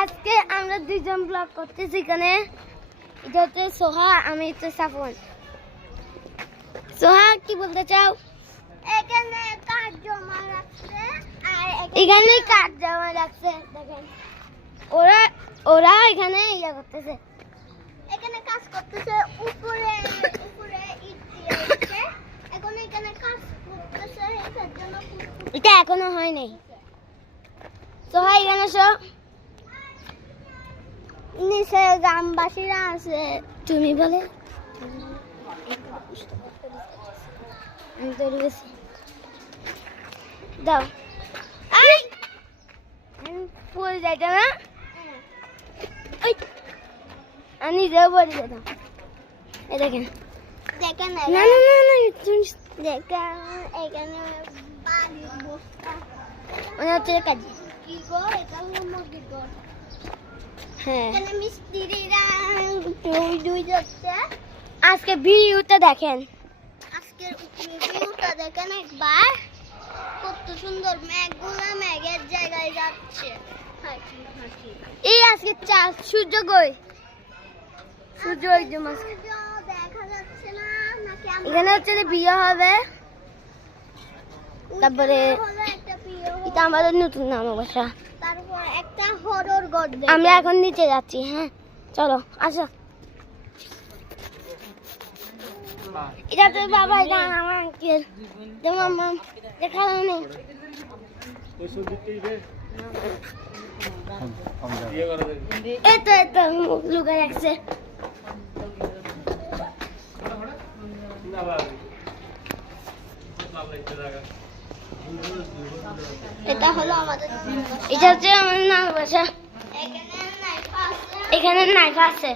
আজকে আমরা দুইজন ব্লগ করতেছি। এখানে এটা হচ্ছে সোহা, আমি হচ্ছে সাফওয়ান। সোহা কি বলতে চাও? এখানে কাঠ জমা রাখছে, এখানে কাঠ জমা রাখছে। দেখেন ওরা এখানে ইয়া করতেছে, এখানে কাজ করতেছে। উপরে উপরে ইট দিয়ে আছে, এখন এখানে কাজ করতেছে। এটার জন্য এটা এখনো হয় নাই। সোহা এখানে এসো। নিচে গ্রামবাসীরা আছে। তুমি বলে আমি তৈরি গেছি, দাও। পড়ে যাইতে না, আমি নিজেও পড়ে যেতাম। এই দেখেন দেখেন, না না না না, দেখেন এখানে বাড়ির বস্তা মনে হচ্ছে কাজ কি গো, এটা হলো মুরগির ঘর। হ্যাঁ, এখানে মিস্ত্রিরা দুই যাচ্ছে। আজকে ভিউটা দেখেন, আজকের ভিউটা দেখেন একবার, কত সুন্দর। মেঘগুলা মেঘের জায়গায় যাচ্ছে। এই আজকে সূর্য কই? সূর্য একদম দেখা যাচ্ছে না। এখানে হচ্ছে বিয়ে হবে, তারপরে এটা আমাদের নতুন নাম বাসা। তারপর একটা হরর ঘর। আমরা এখন নিচে যাচ্ছি। হ্যাঁ চলো আসো। এটা তো বাবা, এটা আমার আঙ্কেল। তোমার মাম দেখানো নেই। এটা এটা মুখ লুকায় রাখছে। এটা হলো আমাদের, এটা হচ্ছে আমাদের নাম বাসা। এখানে নাইফা আছে।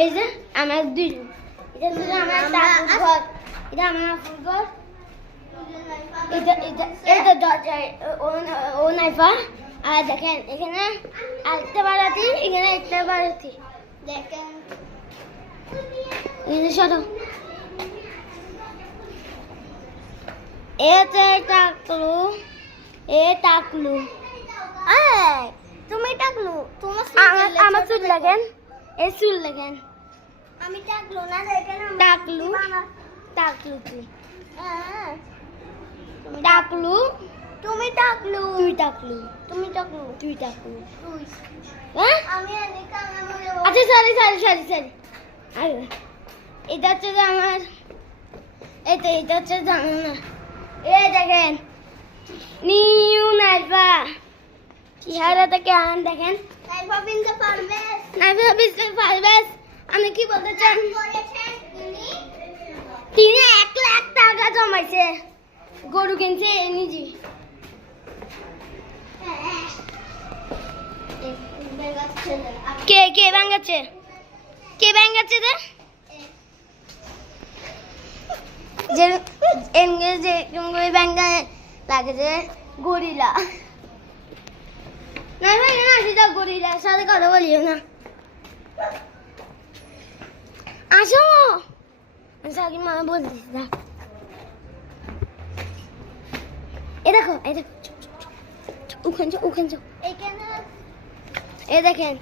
এই যে আমার দুইজন, এটা হচ্ছে আমার ঘর, এটা আমার ঘর। এটা দরজায় ও নাইফা। আর দেখেন এখানে একটা বারাতি, এখানে একটা বারাতি। দেখেন এখানে সরো। এতে টাকলু, এ টাকলু। তুমি টাকলু, তোমার আমার চুল লাগেন, এই চুল লাগেন। আমি টাকলু না, দেখেন টাকলু। টাকলু তুই, টাকলু। তুমি টাকলু, তুই টাকলু। তুমি টাকলু, তুই টাকলু। হ্যাঁ আমি আচ্ছা সরি সরি সরি সরি। এটা হচ্ছে আমার, এটা হচ্ছে জানা। এই দেখেন নিউ নাইফা, চেহারাটা কেমন দেখেন। নাইফা বিনতে পারবে, নাইফা বিনতে পারবে। আমি কি বলতে চান, তিনি 1 লাখ টাকা জমাইছে, গরু কিনছে নিজে। কে কে ভাঙাচ্ছে, কে ভাঙাচ্ছে? যে এনগেজে ব্যাঙ্গা লাগে যে গরিলা। না ভাই না, সেটা গরিলার সাথে কথা বলিও না। আসো সাকি মা বলছিস না। এ দেখো, এই দেখো, ওখানে যাও, ওখানে যাও। এ দেখেন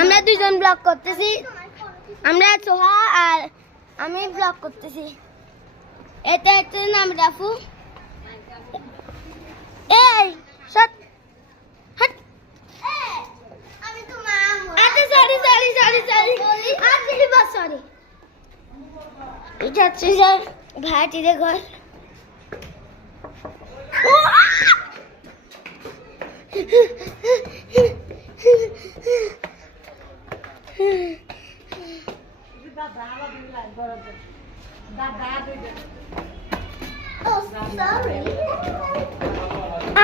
আমরা দুইজন ব্লগ করতেছি। আমরা সোহা আর আমি ব্লগ করতেছি। এটা একটা নাম রাফু। এই সত হট, আমি তো মা। আচ্ছা সরি সরি সরি সরি, আজকে বাস সরি। এটা হচ্ছে স্যার ভাইটিদের ঘর।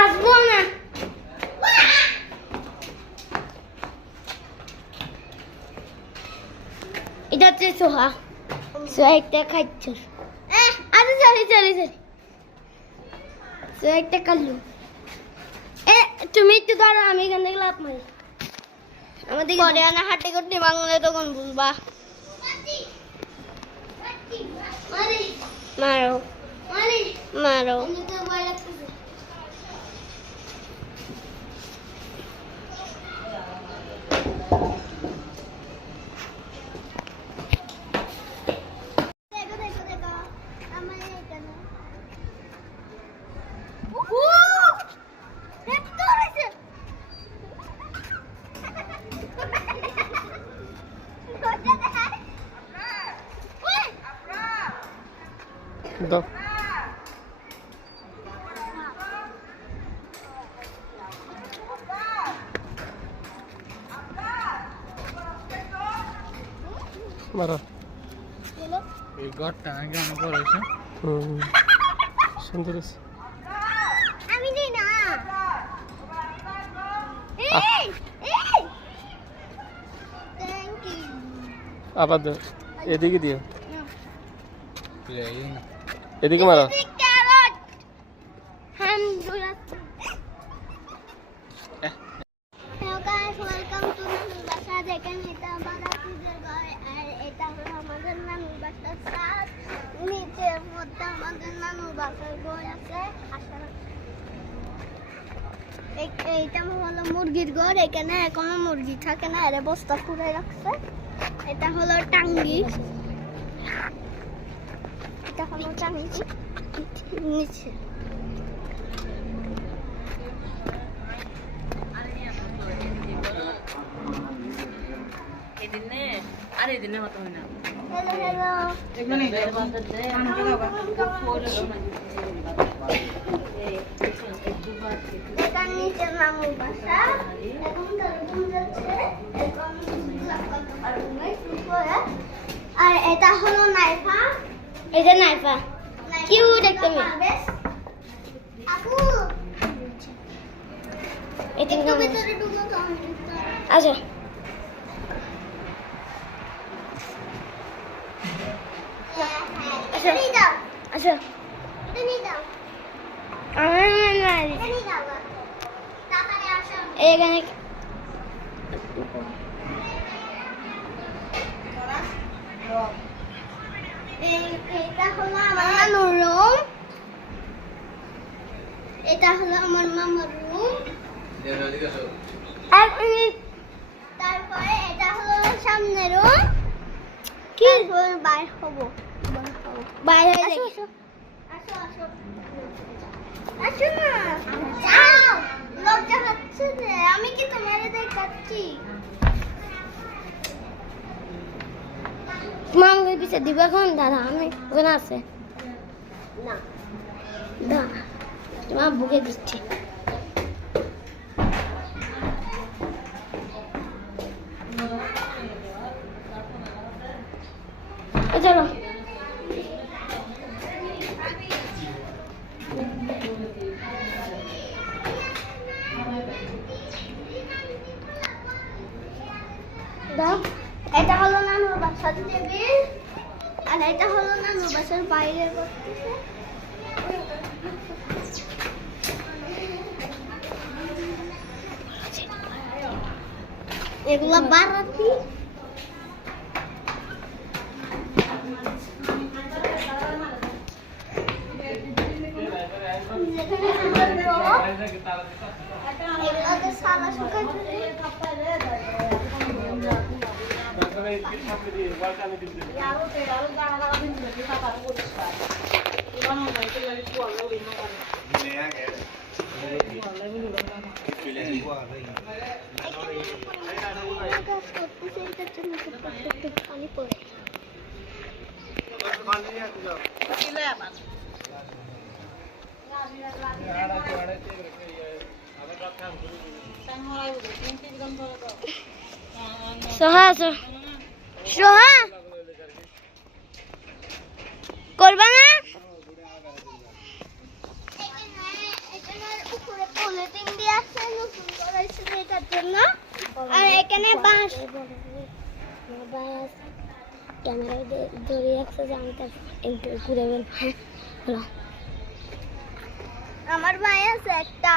আসবো না। এটা হচ্ছে সোহা, সোহা একটা খাচ্ছে। আরে চলি চলি চলি, সোহা একটা কাল্লু। তুমি একটু দাঁড়া, আমি এখান থেকে লাভ মারি। আমাদের পরে আনা হাঁটে করতে বাংলা তখন বুঝবা। মারো মারো দাও মারো এই ঘরটা নাকি অনেক বড় হয়েছে। সুন্দর আছে। আমি দিই না থ্যাংক ইউ আবার দাও এদিকে দিও এদিকে মারো carrot hello guys welcome to নানুর বাসা। দেখেন এটা আমার আত্মীয়দের ঘর আর এটা হলো আমাদের নানুর বাসার ছাদ। নিচের মধ্যে আমাদের নানুর বাসার ঘর আছে। এইটা হলো মুরগির ঘর। এখানে এখনো মুরগি থাকে না, এর বস্তা পুরে রাখছে। এটা হলো টাঙ্গি, এটা হলো টাঙ্গি নিচে। হ্যালো হ্যালো এটা নিচে নানুর বাসা। এখন ঘুম যাচ্ছে, এখন আর এটা হলো নাইফা। এটা নাইফা কিউট একটা মেয়ে। আপু এটা ভিতরে ঢুকো তো। আচ্ছা আচ্ছা আচ্ছা এটা নিয়ে দাও। এখানে এটা হলো আমার নানুর রুম, এটা হলো আমার মামার রুম। তারপরে এটা হলো সামনের রুম। কি বাইরে হবো, বাইরে আসো আসো আসো আসো না, যাও। লজ্জা হচ্ছে যে আমি কি তোমার দেখাচ্ছি। মামুর পিছে দিবে এখন। দাঁড়া আমি ওখানে আছে না, দাঁড়া তোমার বুকে দিচ্ছি। চলো দাও। এটা হলো নানুর বাসার টেবিল আর এটা হলো নানুর বাসার বাইরের করতেছে। এগুলা বারাতি। এগুলাতে সাদা শুকাচ্ছে। পানি পড়ে সোহা সোহা করবা না। উপরে পলিথিন দিয়ে আছে নতুন করেছে এটার জন্য। আর এখানে বাঁশ ক্যামেরা ধরে রাখছে যে আমি তার ঘুরে বের। আমার ভাই আছে একটা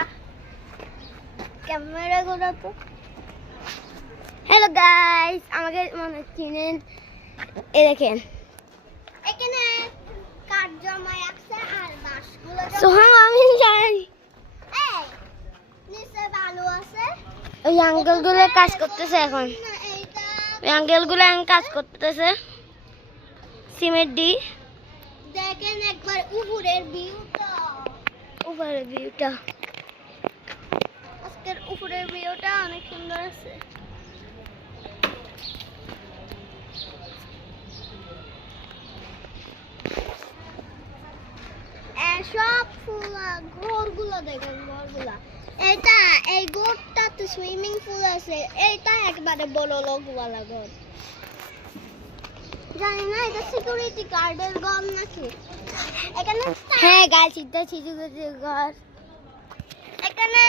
ক্যামেরা ঘোরা তো। হ্যালো গাইস, আমাকে মনে চিনেন? এই দেখেন এখানে কাঠ জমায় আছে আর বাঁশগুলো সোহাম আমি জানি। এই নিচে বালু আছে, ওই আঙ্কেলগুলো কাজ করতেছে এখন। ওই আঙ্কেলগুলো এখন কাজ করতেছে সিমেন্ট দি। দেখেন একবার উপরের ভিউটা, উপরের ভিউটা, আজকের উপরের ভিউটা অনেক সুন্দর আছে। সব ফুল ঘরগুলো দেখেন, ঘরগুলা এটা এই ঘরটাতে সুইমিং পুল আছে। এইটা একবারে বড় লোকওয়ালা ঘর, জানি না এটা সিকিউরিটি গার্ডের ঘর নাকি এখানে। হ্যাঁ গাইস, এটা সিকিউরিটি ঘর। এখানে